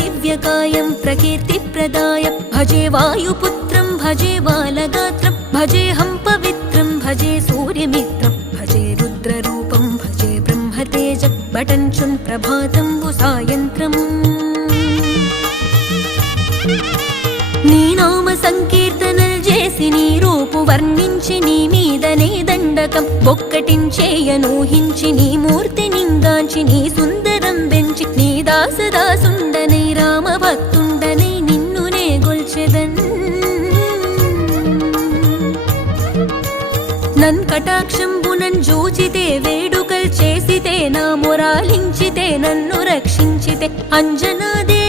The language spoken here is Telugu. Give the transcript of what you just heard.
दिव्यकायं प्रकीर्तिप्रदाय भजे वायुपुत्रं भजे बालगात्रं भजेऽहं पवित्रं भजे सूर्यमित्रं भजे रुद्ररूपं भजे ब्रह्मतेज बटञ्चुन् प्रभातं सायन्त्रम् నీ నామ సంకీర్తనలు చేసి నీ రూపు వర్ణించి నీ మీదనే దండకం ఒక్కటించేయనూహించి నీ మూర్తి నింగాంచి నీ సుందరం పెంచి నీ దాసదాసుండనై రామభక్తుండనై నిన్నునే గొల్చెదన్ నన్ కటాక్షంబునన్ జూచితే వేడుకల్ చేసితే నా మొరాలించితే నన్ను రక్షించితే అంజనాదే